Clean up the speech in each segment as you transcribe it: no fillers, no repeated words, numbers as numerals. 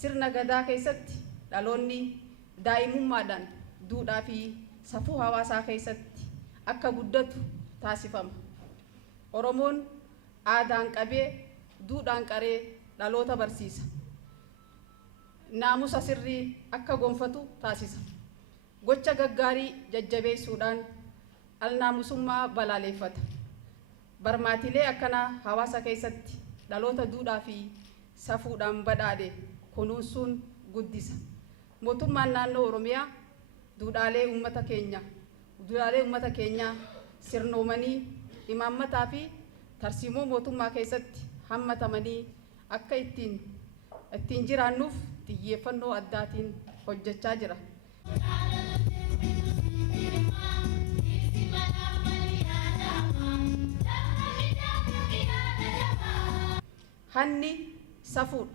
sirna gadaa keessatti dhaloonni daa'imummaadhaan duudhaa fi safuu hawaasaa keessatti akka guddatu taasifama. Oromoon aadaan qabee duudhaan qaree dhaloota barsiisa. Naamusa sirrii akka gonfatu taasisa. Gocha gaggaarii jajjabeessuudhaan alnaamusummaa balaaleeffata. Barmaatilee akkanaa hawaasa keessatti dhaloota duudhaa fi safuudhaan badhaadhe kunuunsuun guddisa. Mootummaan naannoo Oromiyaa duudhaalee uummata keenyaa sirnoomanii imaammataa fi tarsiimoo mootummaa keessatti hammatamanii akka ittiin jiraannuuf xiyyeeffannoo addaatiin hojjechaa jira. Hanni safuudha.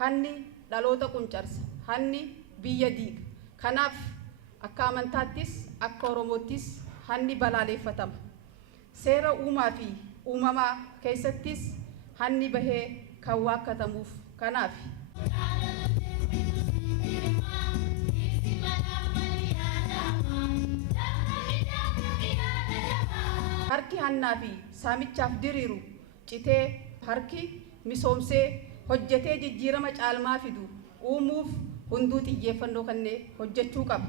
Hanni dhaloota quncarsa. Hanni biyya diiga. Kanaaf akka amantaattis akka Oromoottis hanni balaaleeffatama. Seera uumaa fi uumamaa keessattis hanni bahee kan waakkatamuuf. Kanaaf harki hannaa fi saamichaaf diriiru citee harki misoomsee hojjetee jijjiirama caalmaa fidu uumuuf hunduu xiyyeeffannoo kanneen hojjechuu qaba.